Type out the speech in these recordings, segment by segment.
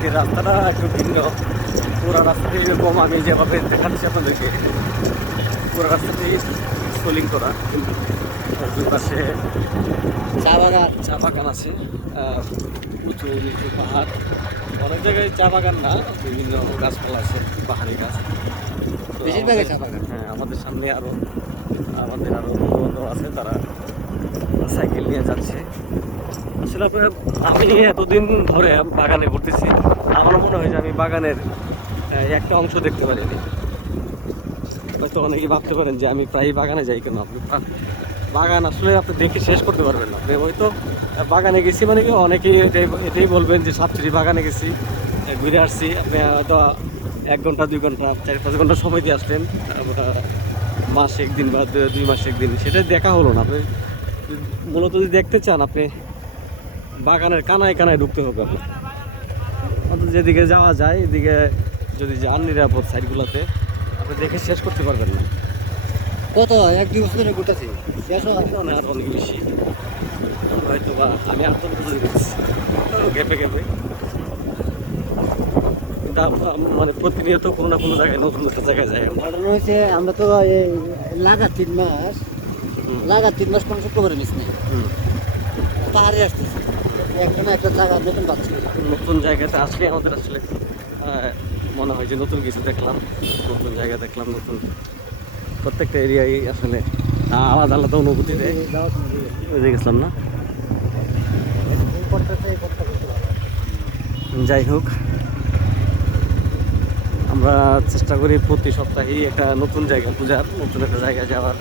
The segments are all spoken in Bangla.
আজকের রাস্তাটা একটু ভিন্ন। পুরো রাস্তাটি এরকম আমি যেভাবে দেখাচ্ছি আপনাদেরকে, পুরো রাস্তাটি সোলিং করা, কিন্তু দুপাশে চা বাগান আছে, উঁচু নিচু পাহাড়, অনেক জায়গায় চা বাগান না, বিভিন্ন গাছপালা আছে, পাহাড়ি গাছ। তো বেশিরভাগই চা বাগান। হ্যাঁ, আমাদের সামনে আমাদের আরও বন্ধু আছে, তারা সাইকেল নিয়ে যাচ্ছে। আসলে আমি এতদিন ধরে বাগানে ঘুরতেছি, আমার মনে হয় যে আমি বাগানের একটা অংশ দেখতে পারিনি। হয়তো অনেকেই ভাবতে পারেন যে আমি প্রায় বাগানে যাই কেন। আপনি বাগান আসলে আপনি দেখে শেষ করতে পারবেন না। আপনি হয়তো বাগানে গেছি মানে কি, অনেকেই এটাই বলবেন যে সাতচুরি বাগানে গেছি, ঘুরে আসছি। আপনি হয়তো 1 ঘন্টা 2 ঘন্টা 4-5 ঘন্টা সময় দিয়ে আসলেন, মাসে একদিন বা 2 মাসে একদিন, সেটা দেখা হলো না। আপনি মূলত যদি দেখতে চান, আপনি বাগানের কানায় কানায় ঢুকতে হবে আপনার। অন্তত যেদিকে যাওয়া যায় এদিকে যদি যান নিরাপদ সাইডগুলোতে, আপনি দেখে শেষ করতে পারবেন না। কত 1-2 বছর ধরে ঘুরতেছি, শেষ হয় না, আর অনেক বেশি হয়তো, বা আমি আর তো দেখছি গেপে গেপে, কিন্তু মানে প্রতিনিয়ত কোনো না কোনো জায়গায় নতুন একটা জায়গায় যাই আমরা। ঘটনা হয়েছে আমরা তো লাগার 3 মাস কোনো শুক্রবারে মিস নেই, হুম। পাহাড়ে আসতেছি, একটা না একটা জায়গা নতুন পাচ্ছি। নতুন জায়গাতে আসলে আমাদের আসলে মনে হয় যে নতুন কিছু দেখলাম, নতুন জায়গা দেখলাম, নতুন প্রত্যেকটা এরিয়ায় আসলে আলাদা আলাদা অনুভূতি দেয়। ওই গেছিলাম না, যাই হোক, আমরা চেষ্টা করি প্রতি সপ্তাহেই একটা নতুন জায়গা খোঁজার, নতুন একটা জায়গায় যাওয়ার।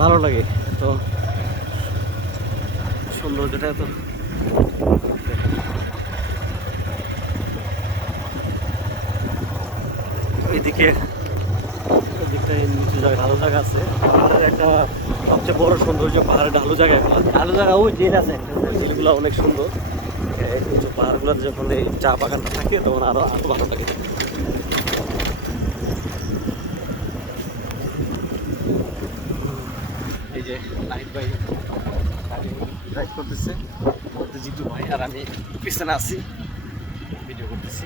ভালো লাগে তো, সৌন্দর্যটা এত এদিকে, ওদিকটায় নিচু জায়গা, ঢালু জায়গা আছে। পাহাড়ের একটা সবচেয়ে বড় সৌন্দর্য পাহাড়ের ঢালু জায়গাগুলো। ভালো জায়গা ওই জেল আছে, ওই ঝিলগুলো অনেক সুন্দর। এই যে পাহাড়গুলোতে যখন এই চা বাগানটা থাকে তখন আরো ভালো লাগে। এই যে নাহিদ ভাই ড্রাইভ করতেছে, জিতু ভাই আর আমি পিছনে আছি, ভিডিও করতেছি।